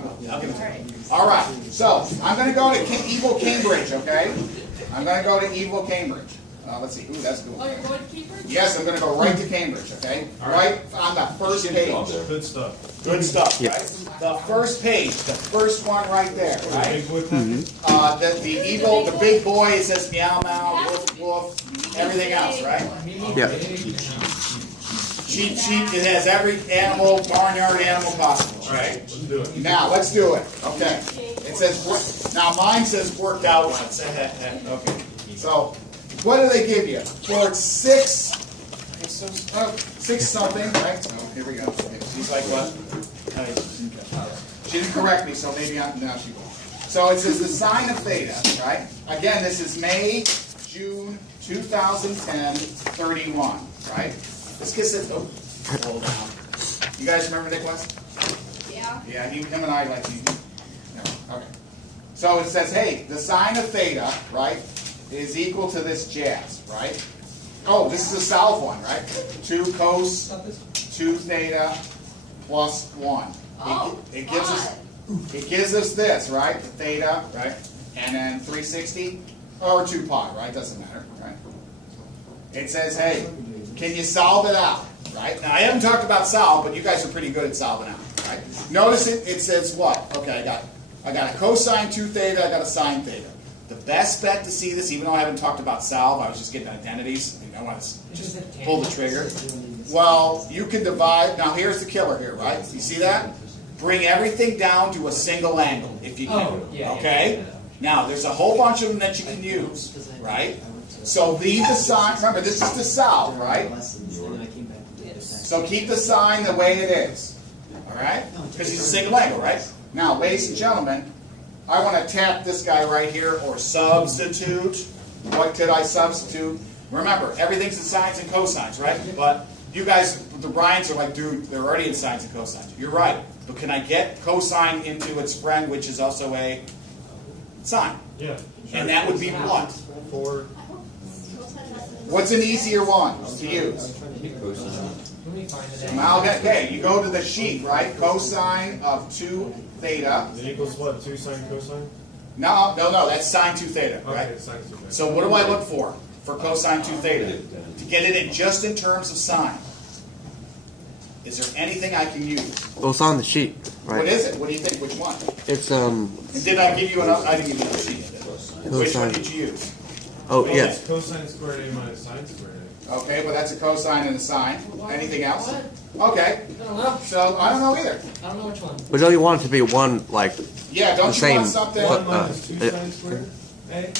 I'll give it to you. All right, so I'm going to go to evil Cambridge, okay? I'm going to go to evil Cambridge. Let's see. Ooh, that's good. Oh, you're going to Cambridge? Yes, I'm going to go right to Cambridge, okay? Right on the first page. Good stuff. Good stuff, right? The first page, the first one right there, right? The big boy, it says meow meow, woof woof, everything else, right? Yeah. Cheep cheep, it has every animal, barnyard animal possible, right? Let's do it. Now, let's do it. Okay. It says, now mine says worked out once. Okay. So, what do they give you? For 6 something, right? So, here we go. She's like, what? She didn't correct me, so maybe now she will. So it says the sine of theta, right? Again, this is May, June 2010, 31, right? This kid says, oh, hold on. You guys remember Nicholas? Yeah. Yeah, him and I like you. No, okay. So it says, hey, the sine of theta, right, is equal to this jazz, right? Oh, this is a solve one, right? 2 cos 2 theta plus 1. It gives us this, right? The theta, right? And then 360 or 2 pi, right? Doesn't matter, right? It says, hey, can you solve it out, right? Now I haven't talked about solve, but you guys are pretty good at solving out, right? Notice it says what? Okay, I got a cosine 2 theta, I got a sine theta. The best bet to see this, even though I haven't talked about solve, I was just getting identities. I want to just pull the trigger. Well, you can divide. Now here's the killer here, right? You see that? Bring everything down to a single angle if you can. Okay? Now there's a whole bunch of them that you can use, right? So leave the sign. Remember, this is to solve, right? So keep the sign the way it is. All right? Because it's a single angle, right? Now, ladies and gentlemen, I want to tap this guy right here, or substitute. What did I substitute? Remember, everything's in sines and cosines, right? But you guys, the Bryans are like, dude, they're already in sines and cosines. You're right. But can I get cosine into its friend, which is also a sine? Yeah. And that would be what? 4. What's an easier one to use? Okay, you go to the sheet, right? Cosine of 2 theta. It equals what? 2 sine cosine? No, that's sine 2 theta, right? Okay, sine 2 theta. So what do I look for cosine 2 theta? To get it in just in terms of sine. Is there anything I can use? Well, it's on the sheet, right? What is it? What do you think? Which one? It's And did I give you another? I didn't give you another sheet. Which one did you use? Oh, Well, yes. it's cosine squared A minus sine squared A. Okay, but that's a cosine and a sine. Anything else? What? Okay. I don't know. So I don't know either. I don't know which one. But don't you want it to be one, like, Yeah, don't the you same? want something? 1 minus 2 sine squared A?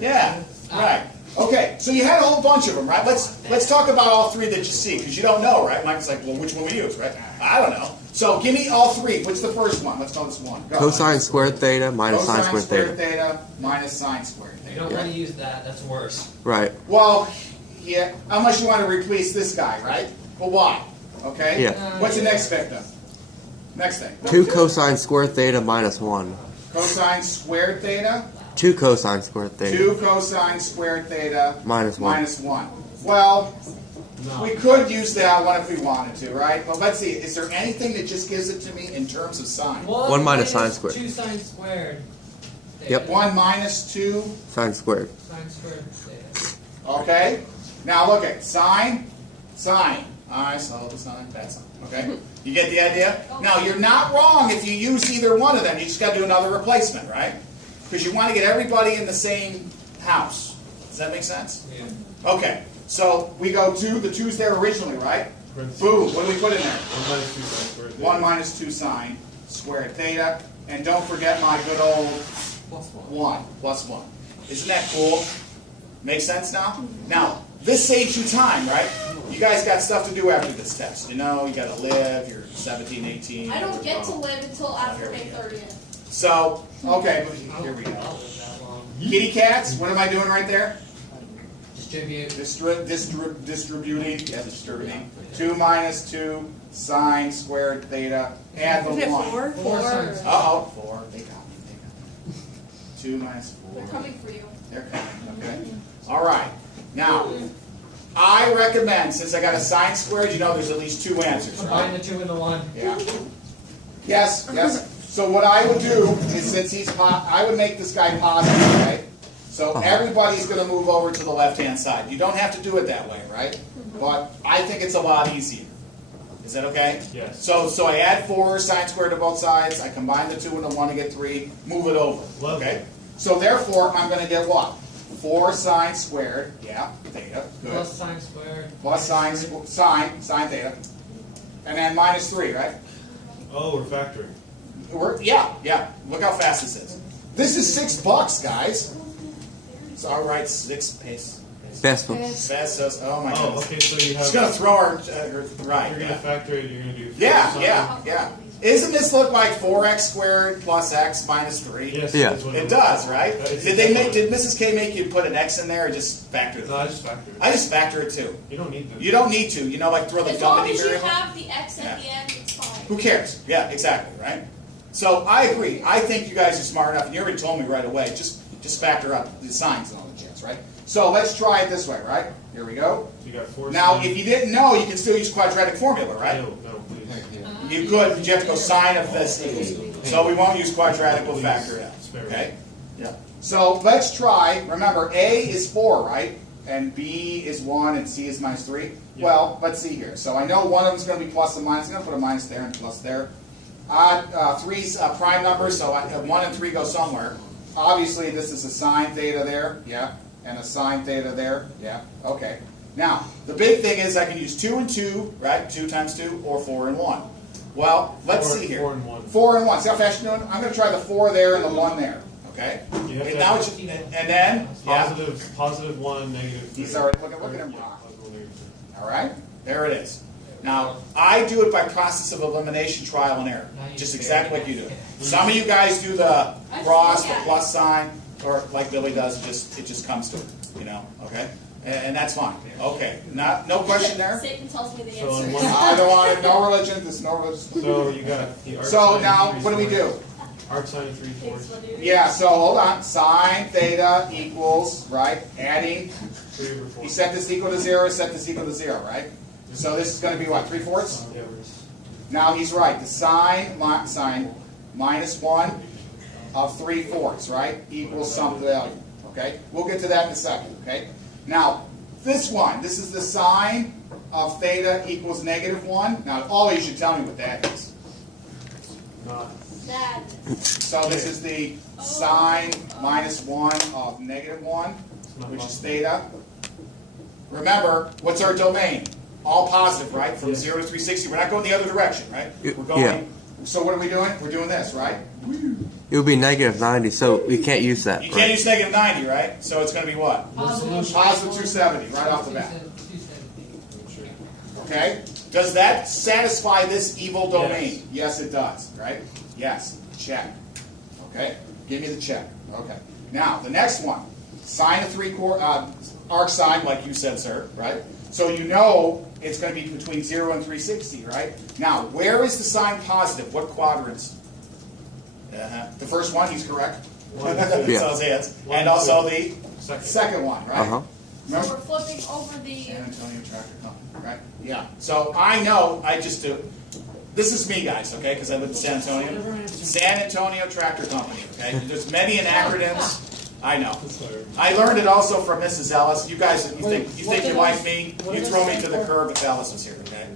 Yeah, right. Okay, so you had a whole bunch of them, right? Let's talk about all 3 that you see, because you don't know, right? Mike's like, well, which one we use, right? I don't know. So give me all 3. What's the first one? Let's know this one. Go. cosine squared theta minus sine Cosine squared theta? theta minus sine squared You theta. don't want to use that. That's worse. Right. Well, yeah, unless you want to replace this guy, right? But why? Okay? Yeah. What's the next victim? Next thing. 2 cosine squared theta minus 1. Cosine squared theta. 2 cosine squared theta. 2 cosine squared theta. Minus 1. Minus 1. Well, we could use that one if we wanted to, right? But let's see. Is there anything that just gives it to me in terms of sine? 1 minus sine squared. 2 sine squared. Yep. 1 minus 2. Sine squared. Sine squared theta. Okay. Now look at sine. I saw the sine. That's sine. Okay. You get the idea? Now you're not wrong if you use either one of them. You just got to do another replacement, right? Because you want to get everybody in the same house. Does that make sense? Yeah. Okay. So we go to the 2's there originally, right? Boom. What do we put in there? 1 minus 2 sine squared 1 minus 2 sine squared theta. theta. And don't forget my good old Plus 1. 1 plus 1. Isn't that cool? Make sense now? Now, this saves you time, right? You guys got stuff to do after this test. You know, you got to live. You're 17, 18. I don't get to live until after May 30th. So, okay, here we go. I'll live that long. Kitty cats, what am I doing right there? Distribute. Distributing. Yeah, distributing. 2 minus 2 sine squared theta. Add the 1. 4 sine. Uh-oh. 4. They got me. 2 minus 4. They're coming for you. They're coming, okay. All right. Now, I recommend, since I got a sine squared, you know there's at least 2 answers, Combine right? the 2 and the 1. Yeah. Yes, yes. So what I would do is, since he's I would make this guy positive, right? So everybody's going to move over to the left-hand side. You don't have to do it that way, right? But I think it's a lot easier. Is that okay? Yes. So I add 4 sine squared to both sides. I combine the 2 into 1 to get 3. Move it over. Lovely. Okay. So therefore, I'm going to get what? 4 sine squared. Yeah. Theta. Good. Plus sine squared. Plus sine theta. And then minus 3, right? Oh, we're factoring. Yeah. Look how fast this is. This is $6, guys. It's all right. 6 pesos. Pesos. Oh my Oh, goodness. okay, so you have. It's gonna throw our right. You're gonna factor it, you're gonna do. Yeah. Isn't this look like 4x squared plus x minus 3? Yes, Yeah. that's what It does, right? It's Did Mrs. K make you put an x in there or just factor it? No, I just factor it. I just factor it too. You don't need to. You don't need to. You know, like throw the As long company as you variable. have the x at the end, it's fine. Who cares? Yeah, exactly, right? So I agree. I think you guys are smart enough, and you already told me right away. Just factor up the signs and all the jets, right? So let's try it this way, right? Here we go. So you got 4. Now, if you didn't know, you can still use quadratic formula, right? No, please. You could, but you have to go sine of this equals. So we won't use quadratic, we'll factor it out. Okay? Yeah. So let's try, remember, A is 4, right? And B is 1 and C is minus 3. Yeah. Well, let's see here. So I know one of them is going to be plus and minus. I'm going to put a minus there and plus there. 3's prime number, so 1 and 3 go somewhere. Obviously, this is a sine theta there, yeah, and a sine theta there, yeah, okay. Now, the big thing is I can use 2 and 2, right? 2 times 2, or 4 and 1. Well, let's see here. 4 and 1. 4 and 1. See how fast you're doing? I'm going to try the 4 there and the 1 there, okay? You have And to now have and then, yeah. positive 1, negative 3. He's already, look at him rock. Positive 1, negative 3. All right, there it is. Now, I do it by process of elimination, trial and error, just exactly like you do it. Some of you guys do the cross, the plus sign, or like Billy does, it just comes to it, you know, okay? And that's fine. Okay, no question there? Satan tells me the So on answer. one- I don't want no religion, there's no religion. So you got the arc So sine now, of what do we 3/4. do? Arc sine of 3/4. Yeah, so hold on, sine theta equals, right, adding, 3/4. you set this equal to 0, set this equal to 0, right? So this is going to be what, 3/4? Yeah, Now he's right. The sine minus 1 of 3/4, right, equals some value. Okay? We'll get to that in a second. Okay? Now, this one, this is the sine of theta equals negative 1. Now, all of you should tell me what that is. not. That. So this is the sine minus 1 of negative 1, which is theta. Remember, what's our domain? All positive, right? From 0 to 360. We're not going the other direction, right? We're going. Yeah. So what are we doing? We're doing this, right? It would be negative 90, so we can't use that. You can't use negative 90, right? So it's going to be what? Positive. Positive 270, right off the bat. Okay? Does that satisfy this evil domain? Yes, it does, right? Yes. Check. Okay? Give me the check. Okay. Now, the next one. Sine of 3/4, arc sine, like you said, sir, right? So you know it's going to be between 0 and 360, right? Now, where is the sign positive? What quadrants? The first one, he's correct. That's Yeah. all his hands. And also the Second. second one, right? Uh-huh. So Remember? we're flipping over the. San Antonio Tractor Company, right? Yeah. So I know, I just do. This is me, guys, okay? Because I live in San Antonio. San Antonio Tractor Company, okay? There's many acronyms. I know. I learned it also from Mrs. Ellis. You guys, you think you like me? You throw me to the curb if Ellis was here, okay?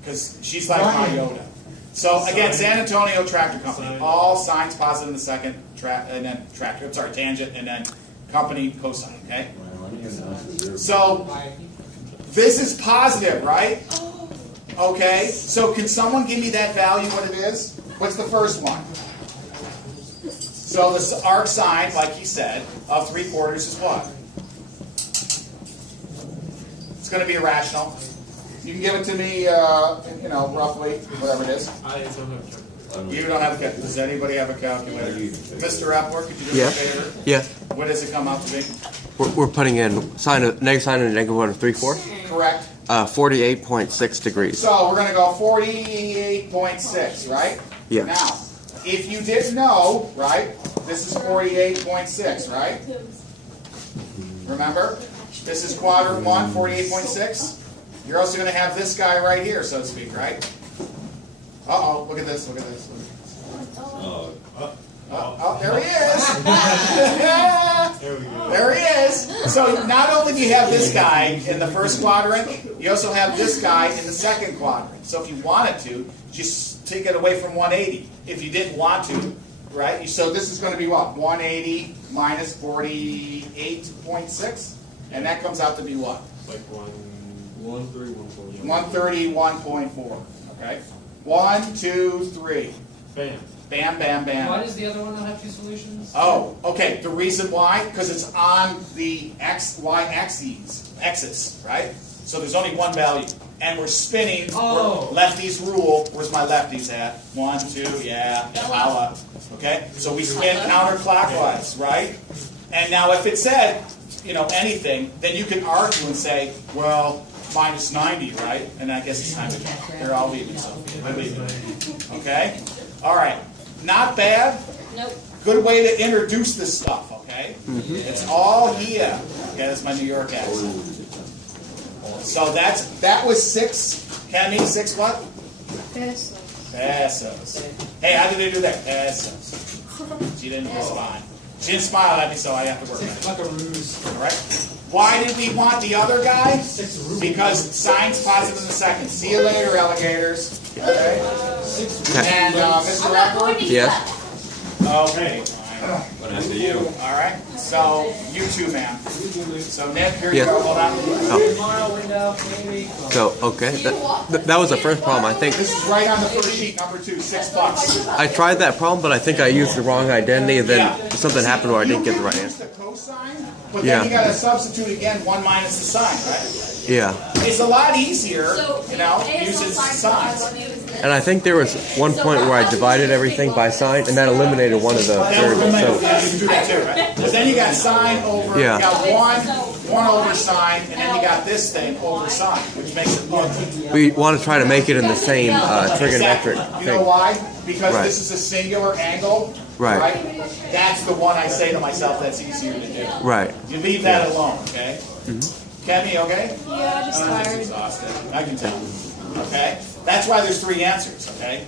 Because she's like my Yoda. So again, San Antonio Tractor Company. All signs positive in the second, and then tractor. I'm sorry, tangent, and then company cosine. Okay. So this is positive, right? Okay. So can someone give me that value? What it is? What's the first one? So the arc sine, like he said, of 3/4 is what? It's going to be irrational. You can give it to me, you know, roughly, whatever it is. I don't have a calculator. You don't have a calculator. Does anybody have a calculator? Mr. Epler, could you do me a Yes. favor? Yeah. What does it come out to be? We're putting in negative sine and negative 1 of 3/4. Correct. 48.6 degrees. So we're going to go 48.6, right? Yeah. Now, if you didn't know, right, this is 48.6, right? Remember? This is quadrant 1, 48.6. You're also going to have this guy right here, so to speak, right? Uh-oh, look at this, look at this. Look at this. Oh, So not only do you have this guy in the first quadrant, you also have this guy in the second quadrant. So if you wanted to, just take it away from 180. If you didn't want to, right? So this is going to be what? 180 minus 48.6? And that comes out to be what? Like 130, 131.4. Okay? 1, 2, 3. Bam. Bam, bam, bam. Why does the other one not have two solutions? Oh, okay. The reason why? Because it's on the y axis, right? So there's only one value. And we're spinning. Oh. Lefties rule. Where's my lefties at? 1, 2, yeah. Holla. Okay? So we spin counterclockwise, right? And now if it said, anything, then you can argue and say, well, minus 90, right? And I guess it's time to go. They're all leaving, so I'm leaving. Okay? All right. Not bad. Nope. Good way to introduce this stuff, okay? It's all here. Okay, that's my New York accent. So that was 6, Kenny, 6 what? Pesos. Hey, how did they do that? Pesos. She didn't respond. She didn't smile at me, so I have to work on it. Like a ruse. All right. Why did we want the other guy? Because sign's positive in the second. See you later, alligators. Okay. And Mr. I'm not going Reckler? to Yes. Okay. Nice to you. All right. So you too, ma'am. So Nick, here you Yes. go. Hold on. Mile window, maybe. So, okay, that was the first problem. I think This is right on the first sheet, number 2, $6. I tried that problem, but I think I used the wrong identity, and then something happened where I didn't get the right You answer. can use the cosine, but Yeah. then you got to substitute again 1 minus the sine, right? Yeah. It's a lot easier, So, using sines. And I think there was one point where I divided everything by sign, and that eliminated one of the That variables. yeah, So, you can do that too, right? Because then you got sine over, Yeah. you got one over sine, and then you got this thing over sine, which makes it look we want to try to make it in the same trigonometric You know thing. why? Because Right. this is a singular angle, Right. That's the one I say to myself that's easier to do. Right. You leave that alone, okay? Kemi, okay? Yeah, just I'm tired. exhausted. I can tell. Okay? That's why there's 3 answers, okay?